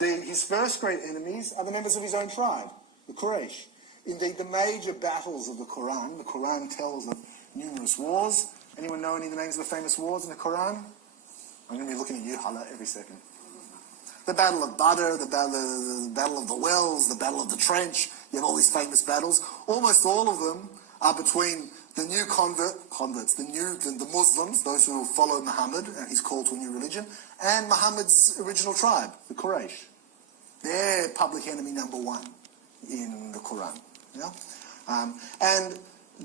His first great enemies are the members of his own tribe, the Quraysh. Indeed, the major battles of the Quran tells of numerous wars. Anyone know any of the names of the famous wars in the Quran? I'm going to be looking at you, Hala, every second. The Battle of Badr, the Battle of the Wells, the Battle of the Trench. You have all these famous battles. Almost all of them are between the new converts, the Muslims, those who follow Muhammad and his call to a new religion, and Muhammad's original tribe, the Quraysh. They're public enemy number one in the Quran. Yeah? And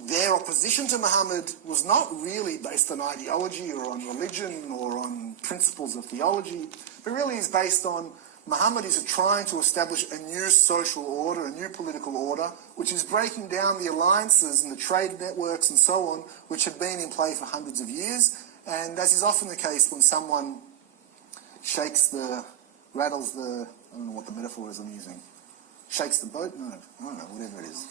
their opposition to Muhammad was not really based on ideology or on religion or on principles of theology, but really is based on Muhammad is trying to establish a new social order, a new political order, which is breaking down the alliances and the trade networks and so on, which had been in play for hundreds of years. And as is often the case when someone rattles the, I don't know what the metaphor is I'm using, shakes the boat? No, I don't know, whatever it is.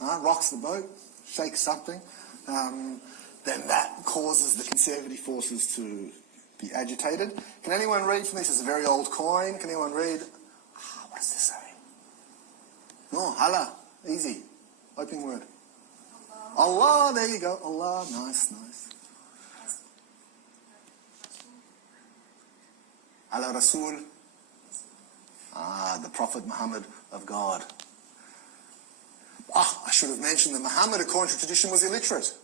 Rocks the boat, shakes something, then that causes the conservative forces to be agitated. Can anyone read from this? It's a very old coin. Can anyone read? What does this say? No, Allah. Easy. Opening word. Allah, there you go. Allah, nice. Allah Rasul. The Prophet Muhammad of God. I should have mentioned that Muhammad, according to tradition, was illiterate.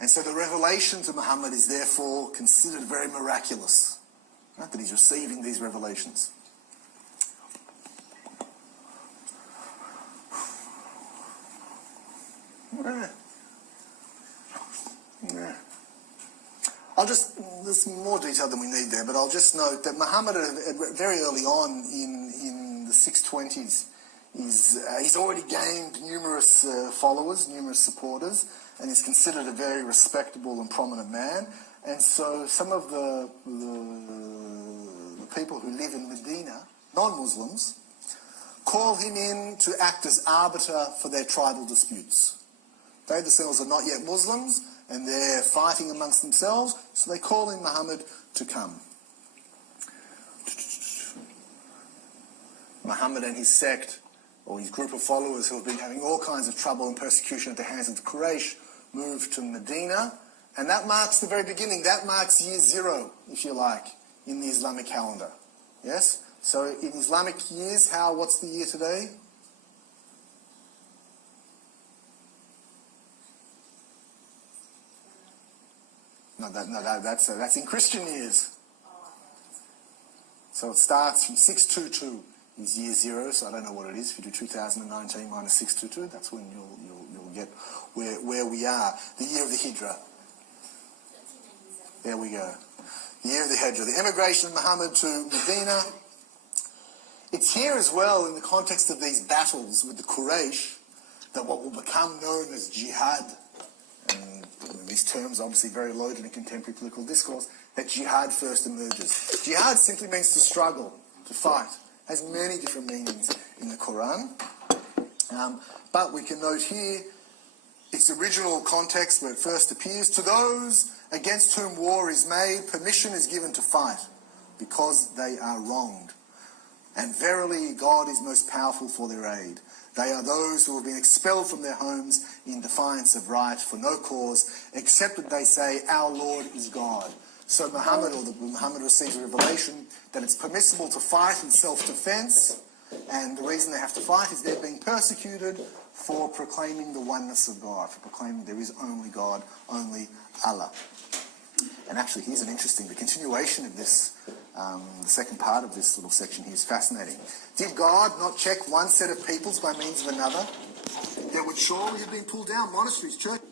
And so the revelation to Muhammad is therefore considered very miraculous, right? That he's receiving these revelations. There's more detail than we need there, but I'll just note that Muhammad, very early on in the 620s, he's already gained numerous followers, numerous supporters, and is considered a very respectable and prominent man. And so some of the people who live in Medina, non-Muslims, call him in to act as arbiter for their tribal disputes. They themselves are not yet Muslims, and they're fighting amongst themselves, so they call in Muhammad to come. Muhammad and his sect, or his group of followers who have been having all kinds of trouble and persecution at the hands of the Quraysh, moved to Medina, and that marks the very beginning. That marks year zero, if you like, in the Islamic calendar. Yes? So in Islamic years, what's the year today? That's in Christian years. So it starts from 622 is year zero, so I don't know what it is. If you do 2019 minus 622, that's when you'll get where we are. The year of the Hijrah. There we go. The year of the Hijrah. The emigration of Muhammad to Medina. It's here as well, in the context of these battles with the Quraysh, that what will become known as jihad, and these terms obviously very loaded in contemporary political discourse, that jihad first emerges. Jihad simply means to struggle, to fight. Has many different meanings in the Quran. But we can note here its original context where it first appears. To those against whom war is made, permission is given to fight because they are wronged. And verily God is most powerful for their aid. They are those who have been expelled from their homes in defiance of right for no cause, except that they say, our Lord is God. So Muhammad receives a revelation that it's permissible to fight in self-defense, and the reason they have to fight is they're being persecuted for proclaiming the oneness of God, for proclaiming there is only God, only Allah. And actually, here's the continuation of this, the second part of this little section here is fascinating. Did God not check one set of peoples by means of another? There would surely have been pulled down monasteries, churches.